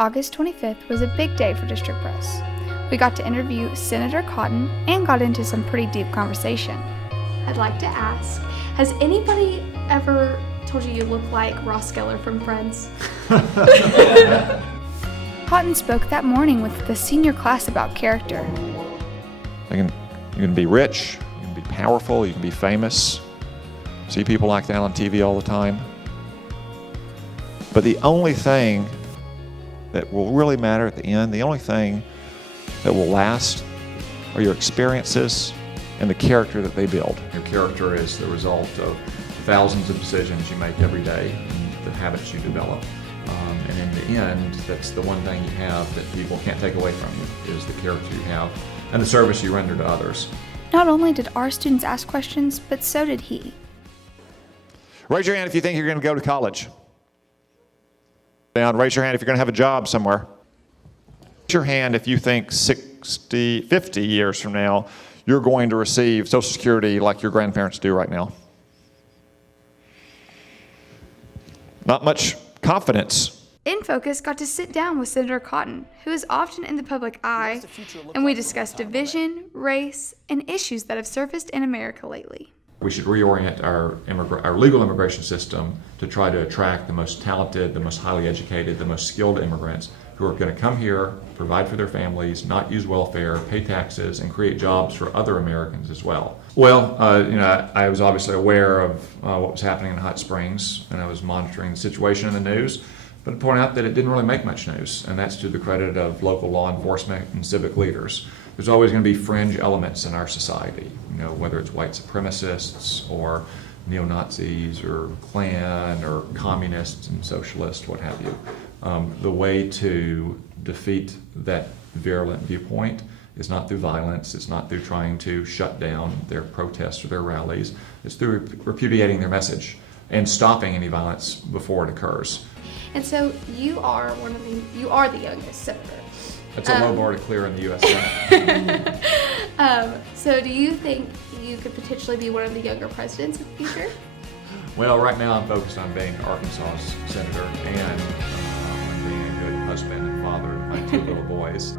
August 25th was a big day for District Press. We got to interview Senator Cotton and got into some pretty deep conversation. I'd like to ask, has anybody ever told you look like Ross Geller from Friends? Cotton spoke that morning with the senior class about character. You can be rich, you can be powerful, you can be famous. See people like that on TV all the time. But the only thing that will really matter at the end, the only thing that will last are your experiences and the character that they build. Your character is the result of thousands of decisions you make every day and the habits you develop. And in the end, that's the one thing you have that people can't take away from you, is the character you have and the service you render to others. Not only did our students ask questions, but so did he. Raise your hand if you think you're going to go to college. Down. Raise your hand if you're going to have a job somewhere. Raise your hand if you think 50 years from now, you're going to receive Social Security like your grandparents do right now. Not much confidence. In Focus got to sit down with Senator Cotton, who is often in the public eye, and we discussed division, race, and issues that have surfaced in America lately. We should reorient our legal immigration system to try to attract the most talented, the most highly educated, the most skilled immigrants who are going to come here, provide for their families, not use welfare, pay taxes, and create jobs for other Americans as well. Well, I was obviously aware of what was happening in Hot Springs, and I was monitoring the situation in the news, but I'd point out that it didn't really make much news, and that's to the credit of local law enforcement and civic leaders. There's always going to be fringe elements in our society, whether it's white supremacists or neo-Nazis or Klan or communists and socialists, what have you. The way to defeat that virulent viewpoint is not through violence, it's not through trying to shut down their protests or their rallies, it's through repudiating their message and stopping any violence before it occurs. And so you are the youngest senator. That's a low bar to clear in the U.S. Senate. So do you think you could potentially be one of the younger presidents in the future? Well, right now I'm focused on being Arkansas's senator and on being a good husband and father of my two little boys.